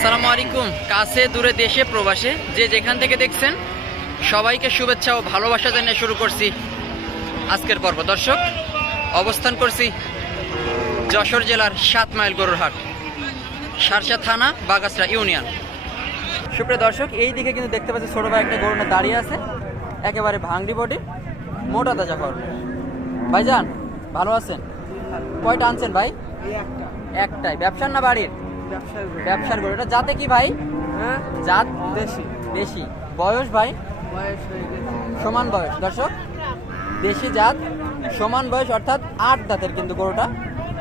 আসসালামু আলাইকুম। কাছে দূরে দেশে প্রবাসে যে যেখান থেকে দেখছেন সবাইকে শুভেচ্ছা ও ভালোবাসা জানিয়ে শুরু করছি আজকের পর্ব। দর্শক অবস্থান করছি যশোর জেলার সাত মাইল গরুর হাট সারসা থানা বাগাসরা ইউনিয়ন। সুপ্রিয় দর্শক এই দিকে কিন্তু দেখতে পাচ্ছি ছোট ভাই একটা গরু নিয়ে দাঁড়িয়ে আছে একেবারে ভাঙড়ি বডি মোটা তাজা কর ভাইজান ভালো আছেন? কয়টা আনছেন ভাই? একটাই। ব্যবসার না বাড়ির? ব্যবসার গরু এটা জাতে কি ভাই? হ্যাঁ? জাত? দেশি। দেশি। বয়স ভাই? বয়স সমান বয়স। দর্শক দেশি জাত সমান বয়স অর্থাৎ আট দাঁতের কিন্তু গরুটা।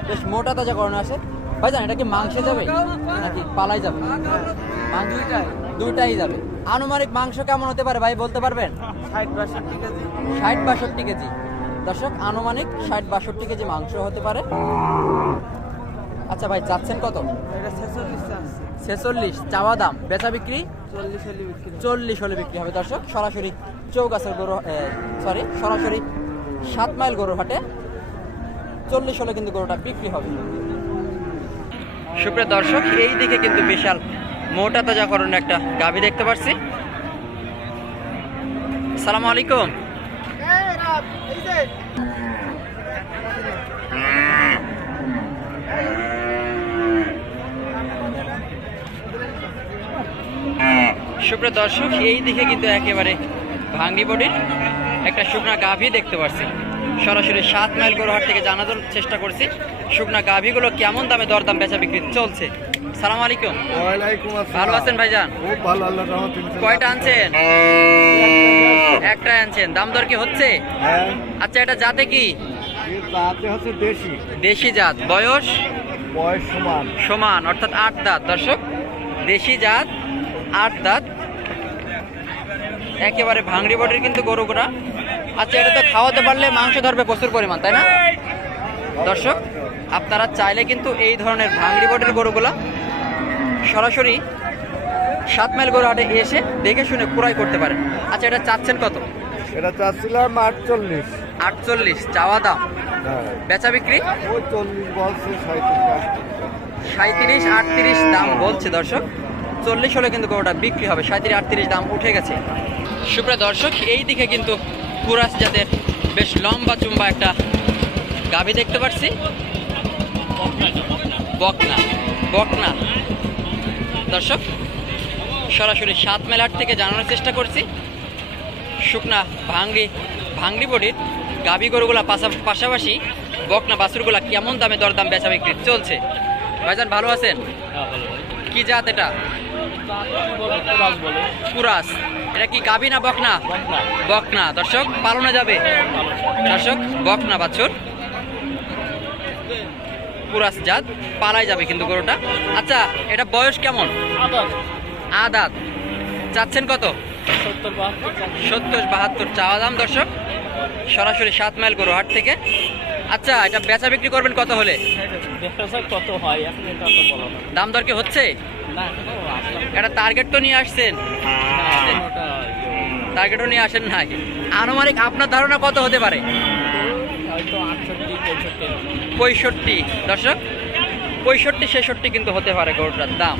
বেশ মোটা তাজা গরু আছে। ভাই জান এটা কি মাংসে যাবে? নাকি পালাই যাবে? দুইটাই যাবে। আনুমানিক মাংস কেমন হতে পারে ভাই বলতে পারবেন? ষাট বাষট্টি কেজি। ষাট বাষট্টি কেজি। দর্শক আনুমানিক ষাট বাষট্টি কেজি মাংস হতে পারে। আচ্ছা ভাই চাচ্ছেন কত? ছেচল্লিশ ছেচল্লিশ চাওয়া দাম। বেচা বিক্রি? চল্লিশ হলে বিক্রি হবে। চল্লিশ হলে বিক্রি হবে দর্শক। সরাসরি চৌগাছের গরু সরি সরাসরি সাত মাইল গরুর হাটে চল্লিশ হলে কিন্তু গরুটা বিক্রি হবে। সুপ্রিয় দর্শক এই দিকে কিন্তু বিশাল মোটা তাজাকরণ একটা গাভী দেখতে পাচ্ছি সালাম আলাইকুম। সুপ্রিয় দর্শক এই দিকে কিন্তু একেবারে ভাঙ্গি বডির একটা শুকনা গাভী দেখতে পাচ্ছি সরাসরি সাত মাইল গরুহাট থেকে জানানোর চেষ্টা করছি শুকনা গাভীগুলো কেমন দামে দরদাম বেচা বিক্রি চলছে? সালাম আলাইকুম। ভালো আছেন ভাইজান? খুব ভালো আল্লাহ কয়টা আনছেন? একটা আনছেন। দাম দর কি হচ্ছে? হ্যাঁ। আচ্ছা এটা জাতে কি? হচ্ছে দেশি। দেশি জাত। বয়স? বয়স সমান। সমান অর্থাৎ আট দাঁত। দর্শক দেশি জাত আট দাঁত। একেবারে ভাঙড়ি বডির কিন্তু গরুগুলা আচ্ছা এটা তো খাওয়াতে পারলে মাংস ধরবে প্রচুর পরিমাণ তাই না? দর্শক আপনারা চাইলে কিন্তু এই ধরনের ভাঙড়ি বডির গরুগুলা সরাসরি সাত মাইল গরু হাটে এসে দেখে শুনে ক্রয় করতে পারেন। আচ্ছা এটা চাচ্ছেন কত? এটা চাচ্ছিলাম আটচল্লিশ। আটচল্লিশ চাওয়া দাম। হ্যাঁ। বেচা বিক্রি? সাঁত্রিশ আটত্রিশ দাম বলছে দর্শক। চল্লিশ হলে কিন্তু গরুটা বিক্রি হবে। সাঁত্রিশ আটত্রিশ দাম উঠে গেছে। সুপ্রিয় দর্শক এই দিকে কিন্তু কুরাস জাতের বেশ লম্বা চুম্বা একটা গাভী দেখতে পাচ্ছি বকনা বকনা। দর্শক সরাসরি সাত মেলার থেকে জানানোর চেষ্টা করছি। শুকনা ভাঙ্গি ভাঙ্গি বডির গাভী গরুগুলা পাশা- পাশাপাশি বকনা বাছুরগুলা কেমন দামে দরদাম বেচা বিক্রি চলছে? ভাইজান ভালো আছেন? কি জাত এটা? কুরাস। এটা কি গাভী না বকনা? বকনা। দর্শক, পালনে যাবে। দর্শক, বকনা বাছুর। কুরাস জাত, পালাই যাবে কিন্তু গরুটা। আচ্ছা এটা বয়স কেমন? আদাত। চাচ্ছেন কত? সত্তর, বাহাত্তর। চাওয়া দাম, দর্শক, সরাসরি সাত মাইল গরু হাট থেকে। আচ্ছা এটা বেচা বিক্রি করবেন কত হলে? কত হয় এখন এটা তো বলা হবে দাম দর কি হচ্ছে? না এটা টার্গেট তো নিয়ে আসছেন। টার্গেটও নিয়ে আসেন নাই। আনুমানিক আপনার ধারণা কত হতে পারে? পঁয়ষট্টি। পঁয়ষট্টি। দর্শক পঁয়ষট্টি ছেষট্টি কিন্তু হতে পারে গরুটার দাম।